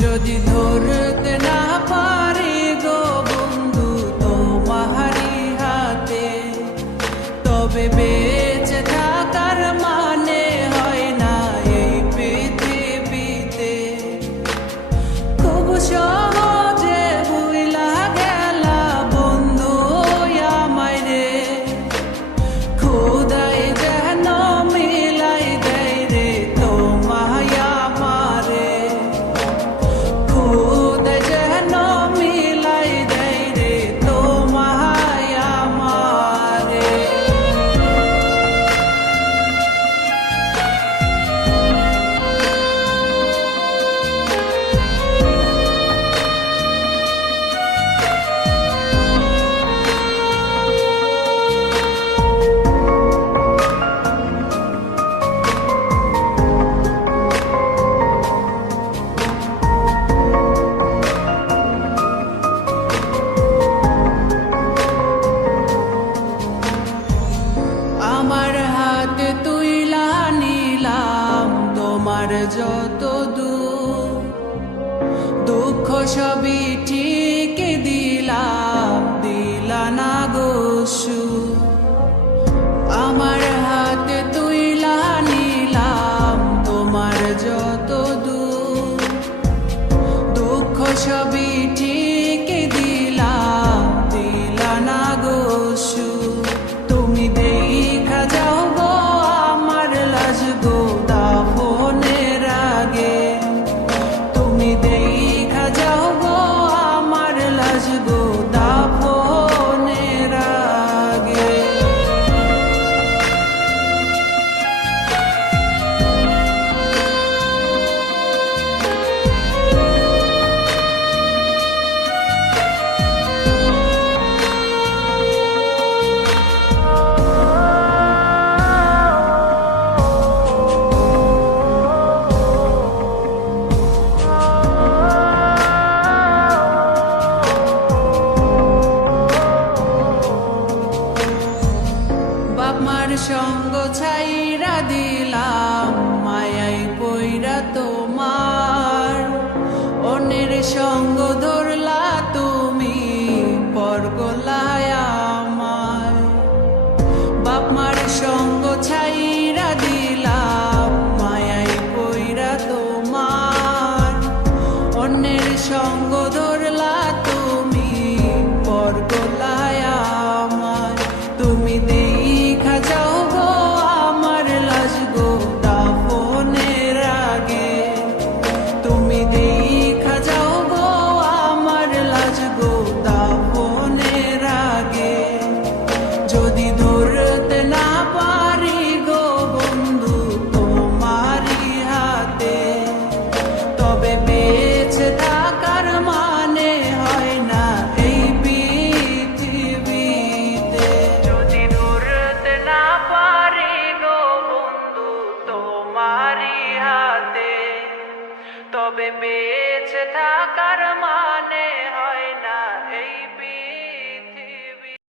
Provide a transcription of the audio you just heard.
যদি ধরতে না পারি গো বন্ধু তোমারি হাতে, তবে বেঁচে থাকার মানে হয় না এই পৃথিবীতে। খুব সহজে ভুইলা গেলা বন্ধু আমায় রে, খোদাই যেন মিলাই দেয় রে তোমায় আমারে, খোদাই যেন মিলাই দেয় রে তোমায় আমারে। আমার হাতে তুইলা নিলাম তোমার যত দূর, দুঃখ সবই ঠিক দিলাম, দিলা না গো সুর। আমার হাতে তুইলা নিলাম তোমার যত দূর, দুঃখ সবই ঠিক দিলাম, দিলা না গো সুর। তুমি দেখা যাও গো আমার লাজ গো দাফনের আগে, তুমি দেখা যাও গো আমার লাজ গো দাফনের আগে। বাপমার সঙ্গ ছাইরা দিলাম, মায়াই পইরা তোমার, অন্যের সঙ্গ ধরলা তুমি পর গলায় আমার। বাপমার সঙ্গ ছাইরা দিলাম, মায়াই পইরা তোমার, অন্যের সঙ্গ